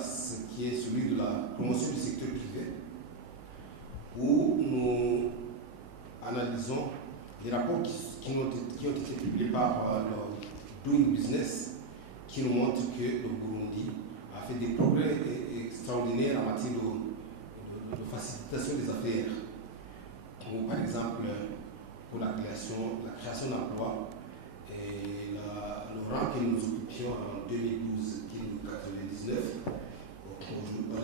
axe qui est celui de la promotion du secteur privé, où nous analysons les rapports qui ont été publiés par le Doing Business, qui nous montrent que le Burundi a fait des progrès extraordinaires en matière de facilitation des affaires. Comme par exemple, pour la création d'emplois, et le rang que nous occupions en 2012, qui est 99,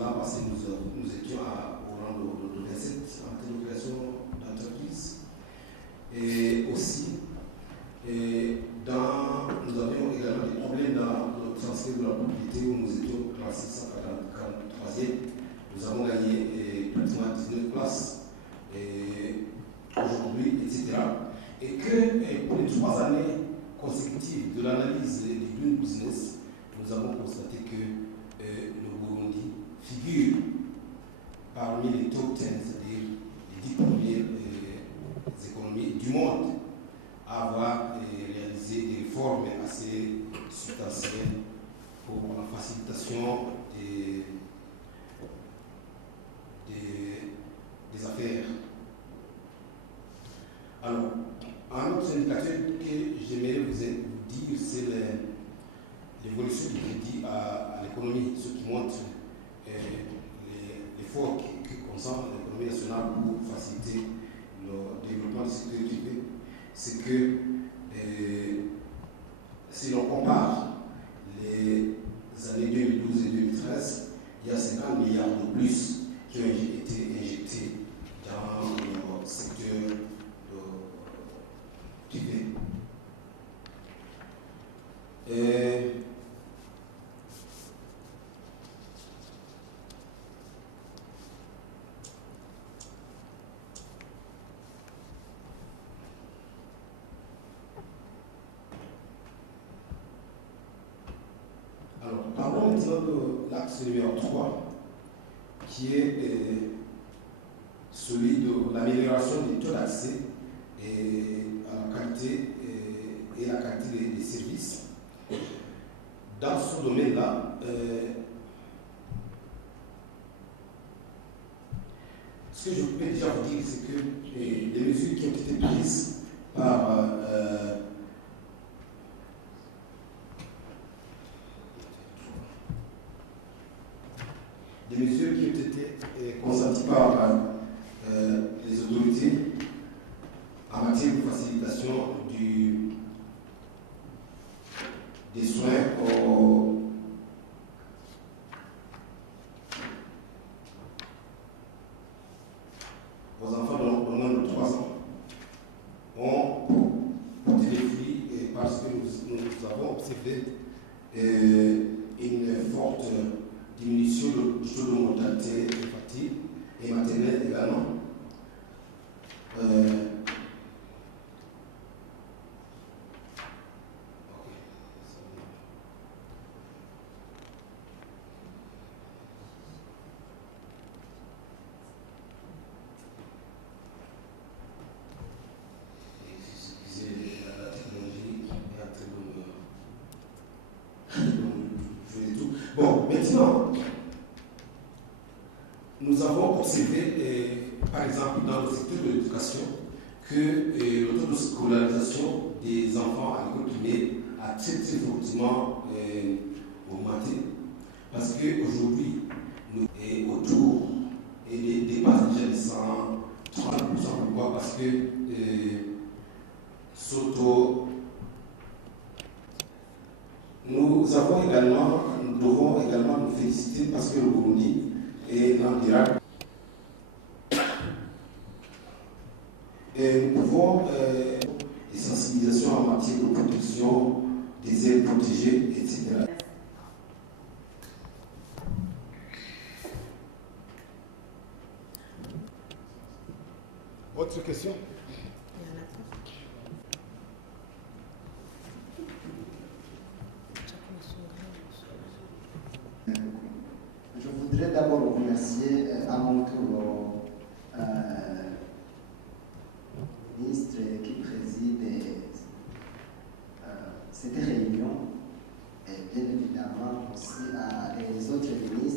l'an passé, nous étions au rang de 27 en termes de création d'entreprises. Et aussi, nous avions également des problèmes dans le transfert de la propriété où nous étions classés 143e. Nous avons gagné pratiquement 19 places aujourd'hui, etc. Et que pour les 3 années consécutives de l'analyse du Doing Business, nous avons constaté que le Burundi figure parmi les top 10, c'est-à-dire les 10 premières économies du monde à avoir réalisé des réformes assez substantielles pour la facilitation des affaires. Alors, un autre indicateur que j'aimerais vous dire, c'est l'évolution du crédit à l'économie, ce qui montre l'effort que concentre l'économie nationale pour faciliter le développement du secteur privé. C'est que si l'on compare les années 2012 et 2013, il y a 50 milliards de plus qui ont été injectés dans le secteur privé. Alors, parlons maintenant de l'axe numéro 3, qui est celui de l'amélioration des taux d'accès à la qualité et la qualité des services. Dans ce domaine-là, ce que je peux déjà vous dire, c'est que les mesures qui ont été prises par des mesures qui ont été consenties par les autorités en matière de facilitation des soins aux enfants de moins de 3 ans ont porté les fruits parce que nous avons observé une forte diminution du taux de mortalité infantile et maternelle également. Bon, maintenant, nous avons observé, par exemple, dans le secteur de l'éducation, que le taux de scolarisation des enfants à l'école primaire a très très fortement augmenté. Parce qu'aujourd'hui, nous sommes autour et dépasse déjà les 130%. Pourquoi? Parce que nous devons également nous féliciter parce que le Burundi est dans l'Irak. Et nous pouvons des sensibilisations en matière de protection des aires protégées, etc. Autre question? Je voudrais d'abord remercier à mon tour le ministre qui préside cette réunion et bien évidemment aussi à les autres ministres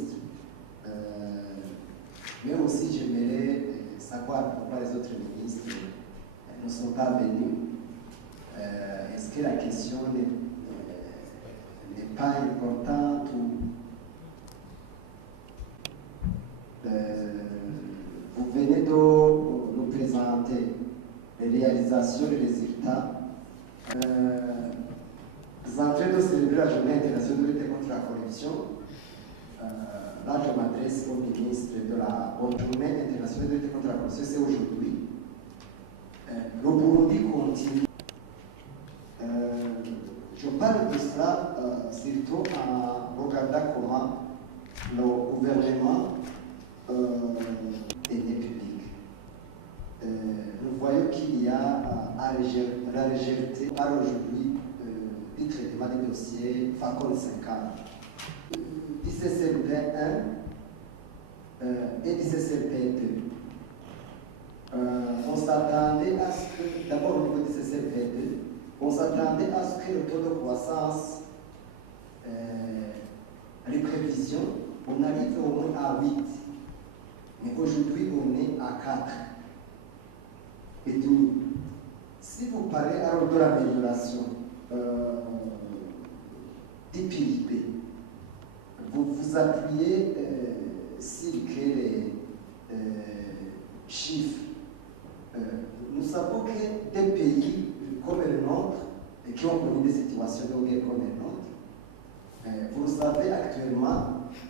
Mais aussi, j'aimerais savoir pourquoi les autres ministres ne sont pas venus. Est-ce que la question n'est pas importante ou vous venez de nous présenter les réalisations, les résultats. Vous en train de célébrer la journée internationale de lutte contre la corruption. Là, je m'adresse au ministre de la journée internationale de lutte contre la corruption, c'est aujourd'hui. Le Burundi continue. Je parle de cela surtout en regardant comment le gouvernement est public. Nous voyons qu'il y a à rejeter par aujourd'hui du traitement des dossiers FACON 50, DCCLP 1 et DCCLP 2. On s'attendait à ce que, d'abord au niveau du DCCLP 2, on s'attendait à ce que le taux de croissance, les prévisions, on arrive au moins à 8. Mais aujourd'hui, on est à 4. Et demi. Si vous parlez alors de l'amélioration du PIB, vous vous appuyez sur quels chiffres. Nous savons que des pays comme le nôtre, qui ont connu des situations de guerre comme le nôtre, vous le savez actuellement,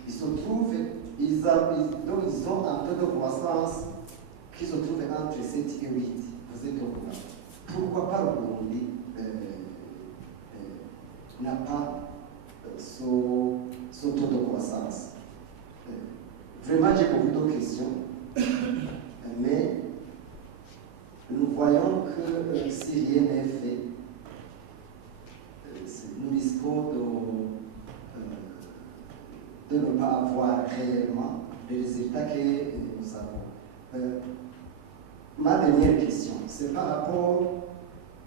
ils se trouvent, ils ont un taux de croissance qui se trouve entre 7 et 8. Vous êtes au courant. Pourquoi pas le Burundi n'a pas ce taux de croissance? Vraiment, j'ai beaucoup de questions, mais nous voyons que si rien n'est fait, nous risquons de ne pas avoir réellement les résultats que nous avons. Ma dernière question, c'est par rapport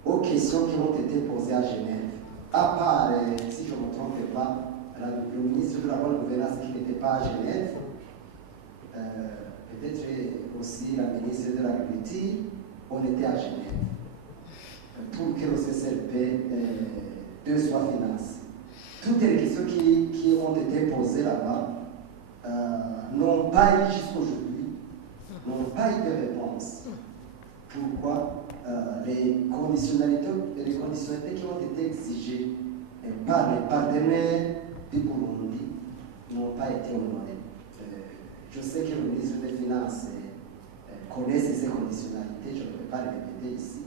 aux questions qui ont été posées à Genève. À part, si je ne me trompe pas, le ministre de la bonne gouvernance qui n'était pas à Genève, peut-être aussi la ministre de l'Agriculture, on était à Genève pour que le CCLP 2 soit financé. Toutes les questions qui ont été posées là-bas n'ont pas eu jusqu'aujourd'hui, n'ont pas eu de réponse. Pourquoi les conditionnalités qui ont été exigées par les partenaires du Burundi n'ont pas été honorées. Je sais que le ministre des Finances connaît ces conditionnalités, je ne vais pas les répéter ici.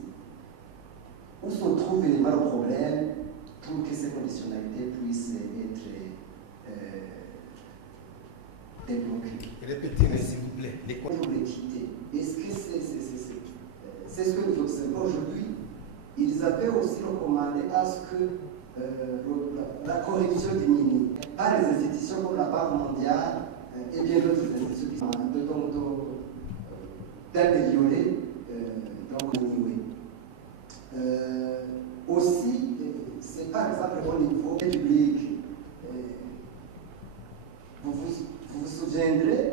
Où se trouve évidemment le problème pour que ces conditionnalités puissent être débloquées? Répétez, s'il vous plaît. L'équité. Est-ce que c'est ce que nous observons aujourd'hui? Ils avaient aussi recommandé à ce que la corruption diminue par les institutions comme la Banque mondiale et bien d'autres institutions d'améliorer, donc diminuer. Aussi, c'est par exemple au niveau public. Vous vous souviendrez?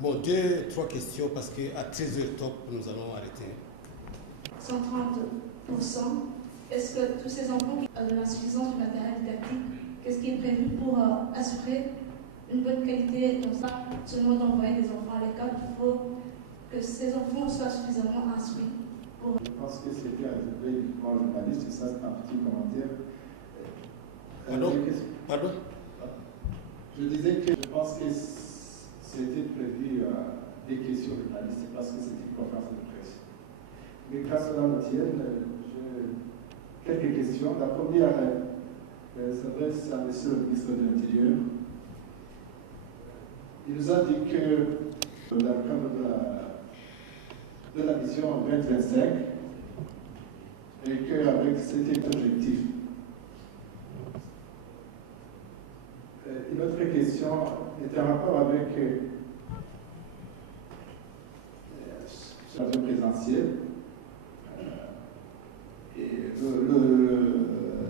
Bon, 2-3 questions parce qu'à 13h top, nous allons arrêter. 130%. Est-ce que tous ces enfants ont l'insuffisance du matériel didactique, qu'est-ce qui est prévu pour assurer une bonne qualité, donc ça, seulement d'envoyer des enfants à l'école, il faut que ces enfants soient suffisamment instruits. Je pense que c'était arrivé uniquement au journaliste, et ça c'est un petit commentaire. Pardon? Je disais que je pense que c'était prévu des questions journalistes parce que c'était une conférence de presse. Mais qu'à cela ne tienne, j'ai quelques questions. La première s'adresse à M. le ministre de l'Intérieur. Il nous a dit que dans le cadre de la mission 2025, et qu'avec cet objectif, une autre question est en rapport avec l'avion présidentiel. Et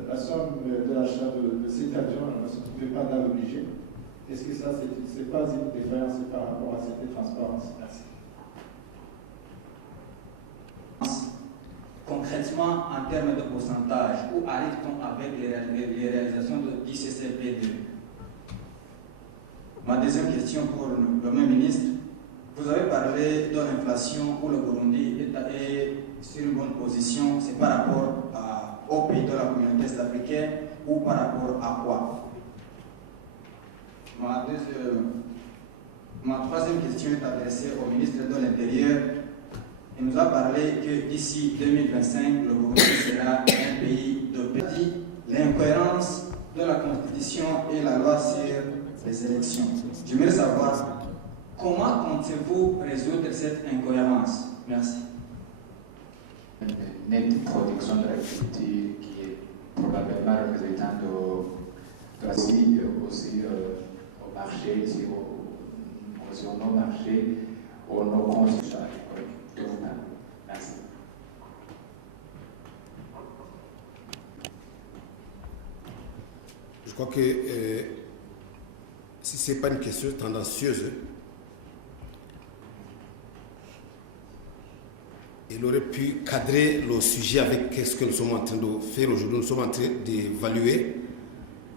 la somme de l'achat de cet avion ne se trouvait pas dans le budget. Est-ce que ça, c'est pas une défaillance par rapport à cette transparence? Merci. Concrètement, en termes de pourcentage, où arrive-t-on avec les réalisations du CCP2? Ma deuxième question pour le même ministre. Vous avez parlé de l'inflation où le Burundi est sur une bonne position. C'est par rapport au pays de la communauté est-africaine ou par rapport à quoi? Ma troisième question est adressée au ministre de l'Intérieur. Il nous a parlé que d'ici 2025, le Burundi sera un pays de paix. L'incohérence de la Constitution et la loi sur les élections. J'aimerais savoir comment comptez-vous résoudre cette incohérence? Merci. Une nette production de l'activité qui est probablement représentant de la aussi au marché, sur nos marchés, ou nos consommateurs. Merci. Je crois que si ce n'est pas une question tendancieuse, il aurait pu cadrer le sujet avec ce que nous sommes en train de faire aujourd'hui. Nous sommes en train d'évaluer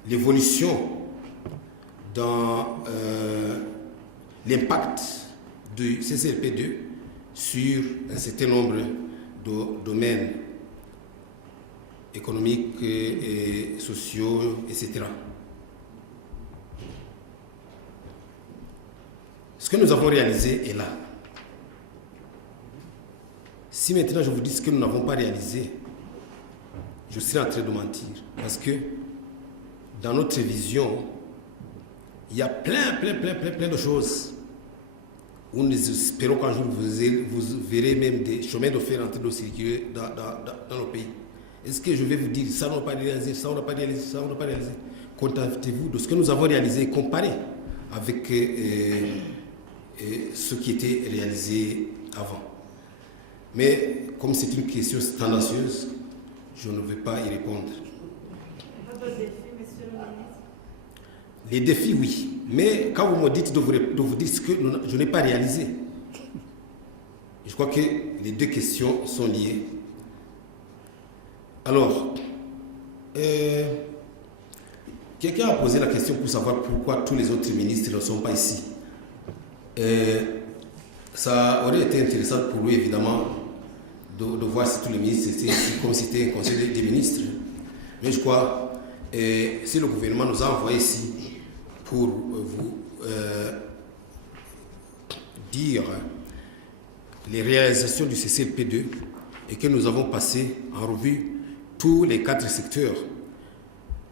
l'évolution dans l'impact du CCLP2 sur un certain nombre de domaines économiques et sociaux, etc. Ce que nous avons réalisé est là. Si maintenant je vous dis ce que nous n'avons pas réalisé, je serai en train de mentir. Parce que dans notre vision, il y a plein de choses où nous espérons qu'un jour vous verrez même des chemins de fer en train de circuler dans nos pays. Est-ce que je vais vous dire ça on n'a pas réalisé, ça on n'a pas réalisé, ça on n'a pas réalisé? Contentez-vous de ce que nous avons réalisé comparé avec ce qui était réalisé avant. Mais comme c'est une question tendancieuse, je ne vais pas y répondre. Votre défi, monsieur le ministre? Les défis, oui. Mais quand vous me dites de vous dire ce que je n'ai pas réalisé, je crois que les deux questions sont liées. Alors, quelqu'un a posé la question pour savoir pourquoi tous les autres ministres ne sont pas ici. Ça aurait été intéressant pour lui, évidemment, de voir si tous les ministres étaient ici, comme si c'était un conseil des ministres. Mais je crois, si le gouvernement nous a envoyés ici pour vous dire les réalisations du CCLP2 et que nous avons passé en revue tous les 4 secteurs,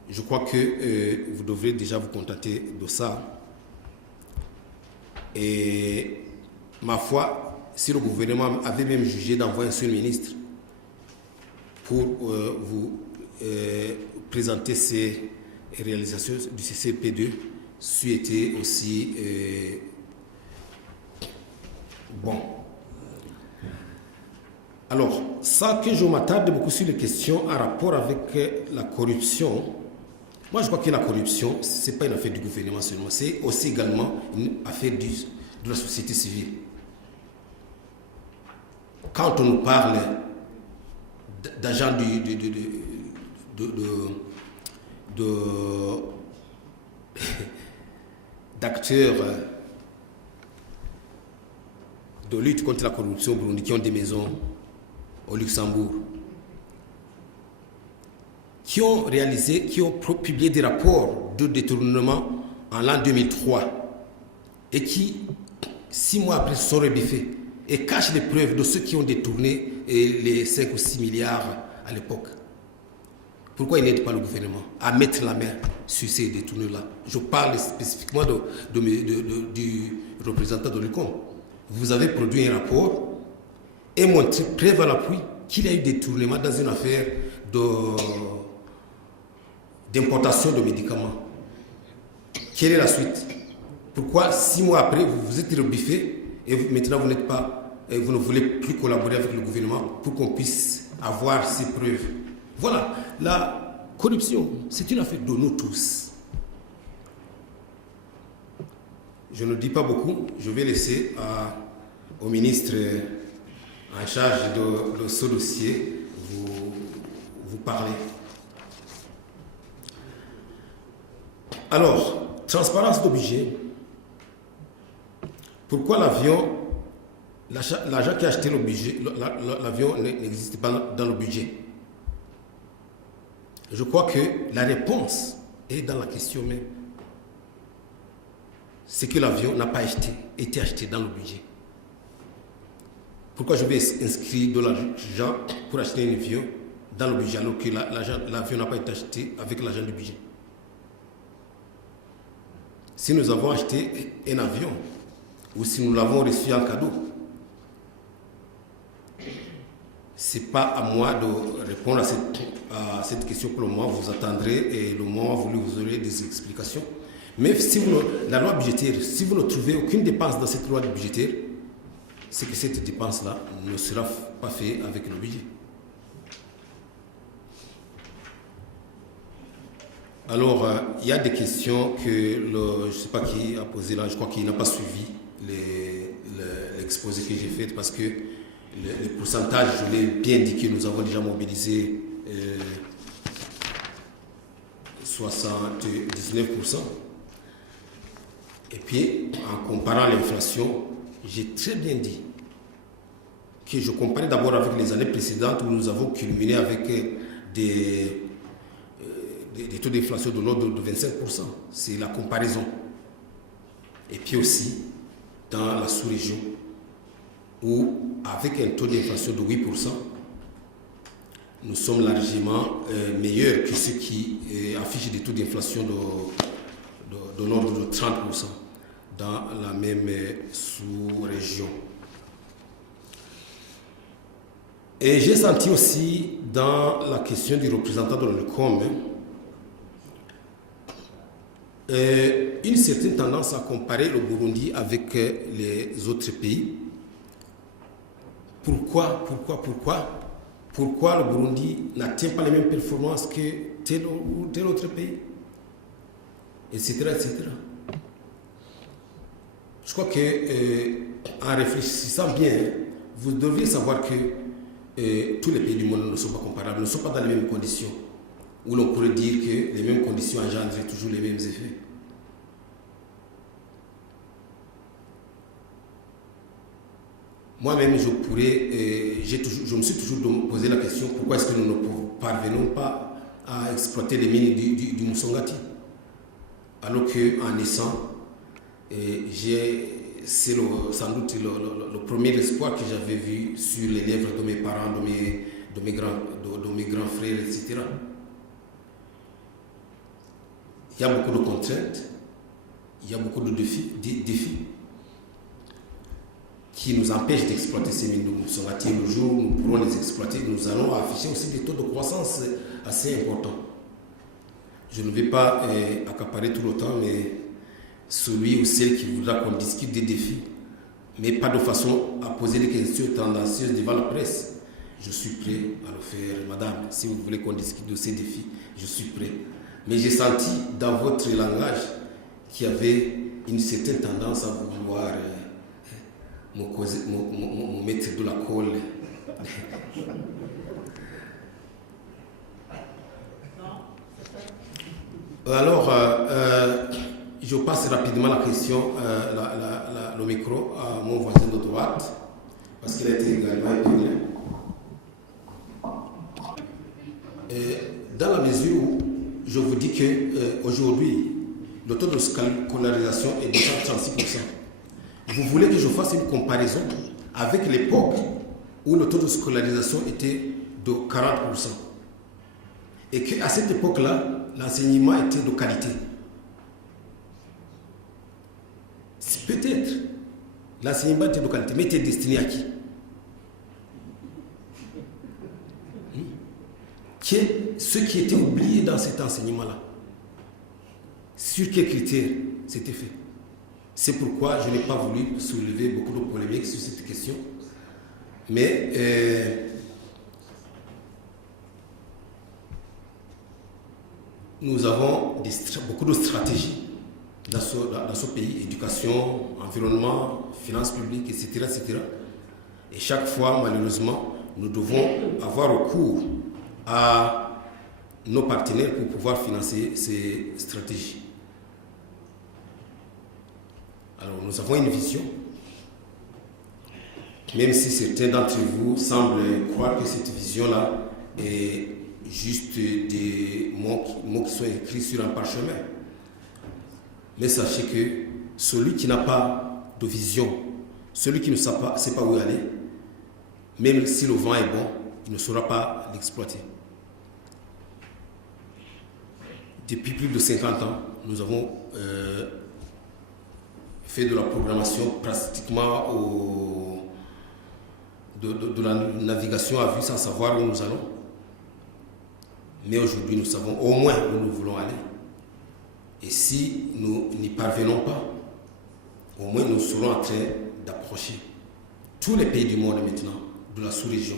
je crois que vous devrez déjà vous contenter de ça. Et ma foi, si le gouvernement avait même jugé d'envoyer un seul ministre pour vous présenter ces réalisations du CCLP2, c'eût été aussi bon. Alors, ça que je m'attarde beaucoup sur les questions en rapport avec la corruption, moi je crois que la corruption, ce n'est pas une affaire du gouvernement seulement, c'est aussi également une affaire de la société civile. Quand on nous parle d'agents d'acteurs de lutte contre la corruption au Burundi qui ont des maisons au Luxembourg, qui ont publié des rapports de détournement en l'an 2003 et qui, 6 mois après, se sont rebiffés et cachent les preuves de ceux qui ont détourné les 5 ou 6 milliards à l'époque. Pourquoi ils n'aident pas le gouvernement à mettre la main sur ces détournés-là? Je parle spécifiquement du représentant de l'UCOM. Vous avez produit un rapport et montré, preuve à l'appui, qu'il y a eu détournement dans une affaire d'importation de médicaments. Quelle est la suite? Pourquoi 6 mois après, vous vous êtes rebiffé et maintenant vous ne voulez plus collaborer avec le gouvernement pour qu'on puisse avoir ces preuves? Voilà, la corruption, c'est une affaire de nous tous. je ne dis pas beaucoup. Je vais laisser au ministre en charge de ce dossier vous parler. Alors, transparence de budget. Pourquoi l'avion, l'agent qui a acheté le budget, l'avion n'existe pas dans le budget? Je crois que la réponse est dans la question même. C'est que l'avion n'a pas été acheté dans le budget. Pourquoi je vais inscrire de l'argent pour acheter un avion dans le budget alors que l'avion n'a pas été acheté avec l'argent du budget? Si nous avons acheté un avion ou si nous l'avons reçu en cadeau, ce n'est pas à moi de répondre à cette question pour le moment. Vous attendrez et le moment voulu, vous aurez des explications. Mais si la loi budgétaire, si vous ne trouvez aucune dépense dans cette loi budgétaire, c'est que cette dépense-là ne sera pas faite avec le budget. Alors, il y a des questions que je ne sais pas qui a posé là, je crois qu'il n'a pas suivi l'exposé que j'ai fait parce que le pourcentage, je l'ai bien indiqué, nous avons déjà mobilisé 79%. Et puis, en comparant l'inflation, j'ai très bien dit que je comparais d'abord avec les années précédentes où nous avons culminé avec des taux d'inflation de l'ordre de 25%. C'est la comparaison. Et puis aussi, dans la sous-région, où avec un taux d'inflation de 8%, nous sommes largement meilleurs que ceux qui affichent des taux d'inflation de l'ordre de 30% dans la même sous-région. Et j'ai senti aussi dans la question du représentant de l'ONUCOM une certaine tendance à comparer le Burundi avec les autres pays. Pourquoi le Burundi n'atteint pas les mêmes performances que tel autre pays, etc., etc. Je crois qu'en réfléchissant bien, vous devriez savoir que tous les pays du monde ne sont pas comparables, ne sont pas dans les mêmes conditions, où l'on pourrait dire que les mêmes conditions engendrent toujours les mêmes effets. Moi-même, je me suis toujours posé la question, pourquoi est-ce que nous ne parvenons pas à exploiter les mines du Musongati? Alors qu'en naissant, c'est sans doute le premier espoir que j'avais vu sur les lèvres de mes parents, de mes grands frères, etc. Il y a beaucoup de contraintes, il y a beaucoup de défis qui nous empêchent d'exploiter ces mines de Musongati. Le jour où nous pourrons les exploiter, nous allons afficher aussi des taux de croissance assez importants. Je ne vais pas accaparer tout le temps, mais celui ou celle qui voudra qu'on discute des défis, mais pas de façon à poser des questions tendancieuses devant la presse. Je suis prêt à le faire, madame. Si vous voulez qu'on discute de ces défis, je suis prêt. Mais j'ai senti dans votre langage qu'il y avait une certaine tendance à vouloir me mettre de la colle. Alors, je passe rapidement la question, le micro à mon voisin de droite, parce qu'il a été également épinglé. Dans la mesure où je vous dis qu'aujourd'hui, le taux de scolarisation est de 136%. Vous voulez que je fasse une comparaison avec l'époque où le taux de scolarisation était de 40%. Et qu'à cette époque-là, l'enseignement était de qualité. Peut-être, l'enseignement était de qualité, mais était destiné à qui? Ce qui était oublié dans cet enseignement-là. Sur quels critères c'était fait? C'est pourquoi je n'ai pas voulu soulever beaucoup de polémiques sur cette question. Mais nous avons beaucoup de stratégies dans ce pays, éducation, environnement, finances publiques, etc., etc. Et chaque fois, malheureusement, nous devons avoir recours à nos partenaires pour pouvoir financer ces stratégies. Alors, nous avons une vision, même si certains d'entre vous semblent croire que cette vision-là est juste des mots qui sont écrits sur un parchemin. Mais sachez que celui qui n'a pas de vision, celui qui ne sait pas où aller, même si le vent est bon, il ne saura pas l'exploiter. Depuis plus de 50 ans, nous avons fait de la programmation pratiquement de la navigation à vue sans savoir où nous allons. Mais aujourd'hui, nous savons au moins où nous voulons aller. Et si nous n'y parvenons pas, au moins nous serons en train d'approcher. Tous les pays du monde maintenant, de la sous-région,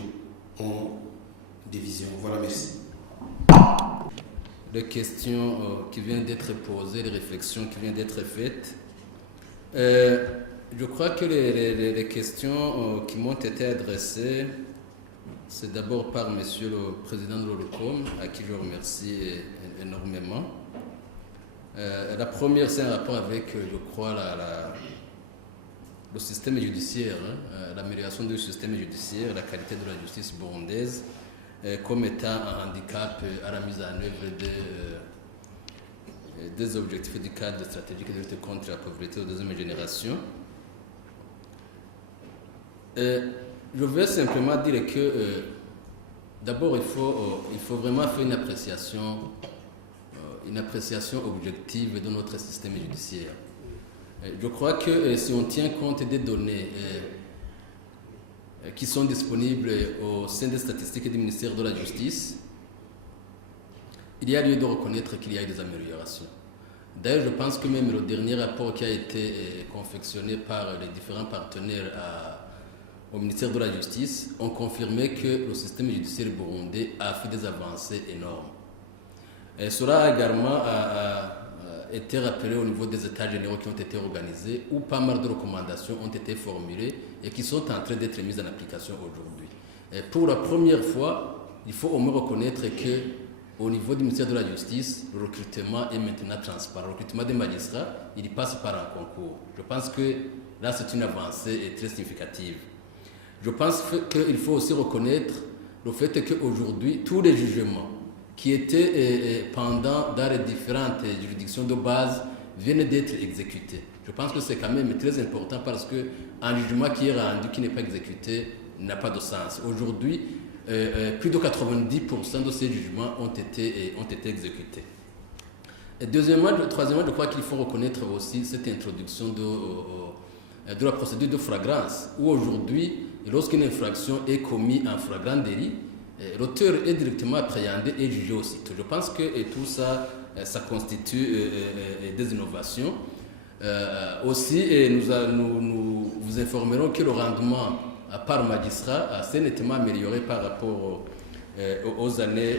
ont des visions. Voilà, merci. Les questions qui viennent d'être posées, les réflexions qui viennent d'être faites. Je crois que les questions qui m'ont été adressées, c'est d'abord par Monsieur le Président de l'Olocom, à qui je remercie énormément. La première, c'est un rapport avec, je crois, le système judiciaire, l'amélioration du système judiciaire, la qualité de la justice burundaise, comme étant un handicap à la mise en œuvre des objectifs du cadre stratégique de lutte contre la pauvreté de deuxième génération. Je veux simplement dire que d'abord, il faut vraiment faire une appréciation objective de notre système judiciaire. Je crois que si on tient compte des données qui sont disponibles au sein des statistiques du ministère de la Justice, il y a lieu de reconnaître qu'il y a eu des améliorations. D'ailleurs, je pense que même le dernier rapport qui a été confectionné par les différents partenaires au ministère de la Justice ont confirmé que le système judiciaire burundais a fait des avancées énormes. Et cela a également été rappelé au niveau des états généraux qui ont été organisés, où pas mal de recommandations ont été formulées et qui sont en train d'être mises en application aujourd'hui. Et pour la première fois, il faut au moins reconnaître qu'au niveau du ministère de la Justice, le recrutement est maintenant transparent. Le recrutement des magistrats, il passe par un concours. Je pense que là, c'est une avancée très significative. Je pense qu'il faut aussi reconnaître le fait qu'aujourd'hui, tous les jugements qui étaient pendant dans les différentes juridictions de base viennent d'être exécutés. Je pense que c'est quand même très important parce qu'un jugement qui est rendu, qui n'est pas exécuté, n'a pas de sens. Aujourd'hui, plus de 90% de ces jugements ont été exécutés. Et troisièmement, je crois qu'il faut reconnaître aussi cette introduction de la procédure de flagrance, où aujourd'hui, lorsqu'une infraction est commise en flagrant délit, l'auteur est directement appréhendé et jugé aussitôt. Je pense que tout ça, ça constitue des innovations. Aussi, nous vous informerons que le rendement par magistrat s'est nettement amélioré par rapport aux années